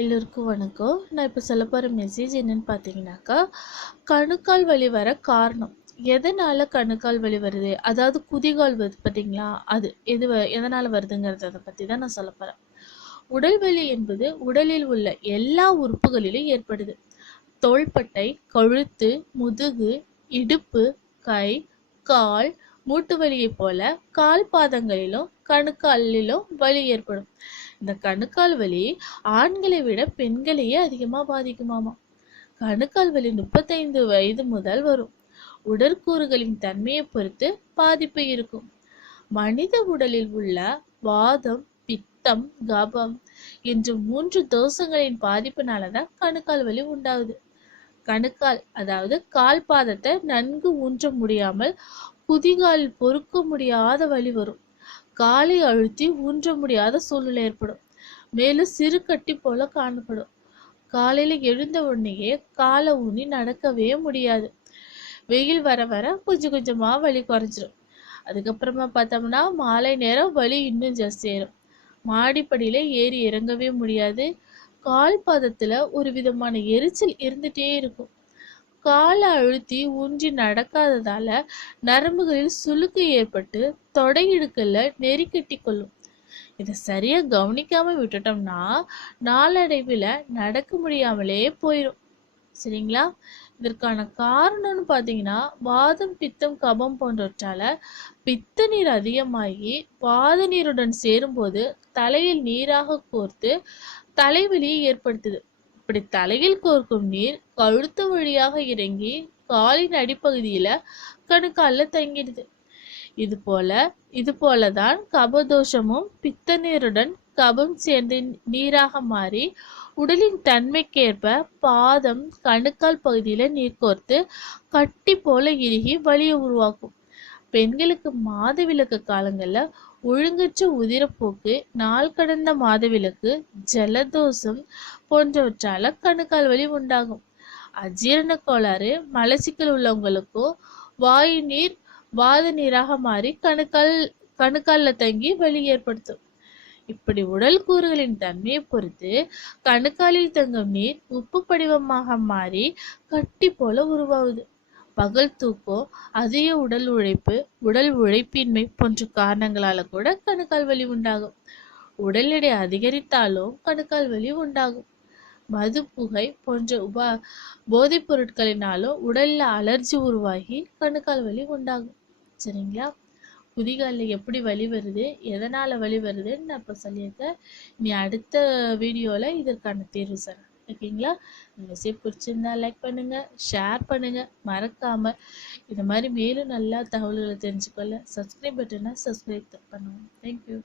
எல்லோருக்கும் வணக்கம். நான் இப்போ சொல்ல போகிற மெசேஜ் என்னன்னு பார்த்தீங்கன்னாக்கா கணுக்கால் வலி வர காரணம். எதனால் கணுக்கால் வலி வருது? அதாவது குதிகால் வருது பார்த்தீங்களா? அது எது வ- எதனால் வருதுங்கிறத பற்றி தான் நான் சொல்ல போகிறேன் உடல் வலி என்பது உடலில் உள்ள எல்லா உறுப்புகளிலும் ஏற்படுது. தோள்பட்டை கழுத்து முதுகு இடுப்பு கை கால் மூட்டு வலியைப் போல கால் பாதங்களிலும் கணுக்காலிலும் வலி ஏற்படும். இந்த கணுக்கால் வலி ஆண்களை விட பெண்களையே அதிகமாக பாதிக்குமாமா. கணுக்கால் வலி முப்பத்தைந்து வயது முதல் வரும். உடற்கூறுகளின் தன்மையை பொறுத்து பாதிப்பு இருக்கும். மனித உடலில் உள்ள வாதம் பித்தம் கபம் என்று மூன்று தோஷங்களின் பாதிப்புனால தான் கணுக்கால் வலி உண்டாகுது. கணுக்கால் அதாவது கால் பாதத்தை நன்கு ஊன்ற முடியாமல் குதிகால் பொறுக்க முடியாத வலி வரும். காலை அழுத்தி ஊன்ற முடியாத சூழ்நிலை ஏற்படும். மேலும் சிறு கட்டி போல காணப்படும். காலையில எழுந்த உடனேயே காலை ஊனி நடக்கவே முடியாது. வெயில் வர வர கொஞ்சம் கொஞ்சமா வலி குறைஞ்சிரும். அதுக்கப்புறமா பார்த்தோம்னா மாலை நேரம் வலி இன்னும் ஜாஸ்தியாயிரும் மாடிப்படியில ஏறி இறங்கவே முடியாது. கால் பாதத்துல ஒரு விதமான எரிச்சல் இருந்துட்டே இருக்கும். காலை அழுத்தி ஊன்றி நடக்காததால நரம்புகளில் சுளுக்கு ஏற்பட்டு தொடை இடுக்கல்ல நெறிக்கட்டி கொள்ளும். இதை சரியா கவனிக்காம விட்டுட்டோம்னா நாளடைவில் நடக்க முடியாமலே போயிடும் சரிங்களா? இதற்கான காரணம்னு பார்த்தீங்கன்னா வாதம் பித்தம் கபம் போன்றவற்றால பித்த நீர் அதிகமாகி வாத நீருடன் சேரும்போது தலையில் நீராக கோர்த்து தலைவலியை ஏற்படுத்துது. இப்படி தலையில் கோர்க்கும் நீர் கழுத்து வழியாக இறங்கி காலின் அடிப்பகுதியில கணுக்கால தங்கிடுது. இது போல இது போலதான் கபதோஷமும் பித்த நீருடன் கபம் சேர்ந்து நீராக மாறி உடலின் தன்மைக்கேற்ப பாதம் கணுக்கால் பகுதியில நீர் கோர்த்து கட்டி போல இறுகி வலியை உருவாக்கும். பெண்களுக்கு மாதவிலக்கு காலங்கள்ல ஒழுங்கற்ற உதிரப்போக்கு நாள் கடந்த மாதவிலக்கு ஜலதோஷம் போன்றவற்றால கணுக்கால் வலி உண்டாகும். அஜீரண கோளாறு மலச்சிக்கல் உள்ளவங்களுக்கும் வாயு நீர் வாத நீராக மாறி கணுக்கால் கணுக்கால்ல தங்கி வலி ஏற்படுத்தும். இப்படி உடல் கூறுகளின் தன்மையை பொறுத்து கணுக்காலில் தங்கும் நீர் உப்பு படிவமாக மாறி கட்டி போல உருவாகுது. பகல் தூக்கம் அதிக உடல் உழைப்பு உடல் உழைப்பின்மை போன்ற காரணங்களால கூட கணுக்கால் வலி உண்டாகும். உடல் எடை அதிகரித்தாலும் கணுக்கால் வலி உண்டாகும். மது புகை போன்ற உபா போதைப் பொருட்களினாலும் உடல்ல அலர்ஜி உருவாகி கணுக்கால் வலி உண்டாகும். சரிங்களா? குதிகாலில் எப்படி வலி வருது எதனால் வலி வருதுன்னு நான் இப்போ சொல்லியிருக்கேன். நீ அடுத்த வீடியோவில் இதற்கான தீர்வு சார் ஓகேங்களா இந்த மெசேஜ் பிடிச்சிருந்தா லைக் பண்ணுங்க ஷேர் பண்ணுங்க. மறக்காம இந்த மாதிரி மேலும் நல்லா தகவல்களை தெரிஞ்சுக்கொள்ள சப்ஸ்கிரைப் பட்டனை சப்ஸ்கிரைப் பண்ணுவோம் தேங்க்யூ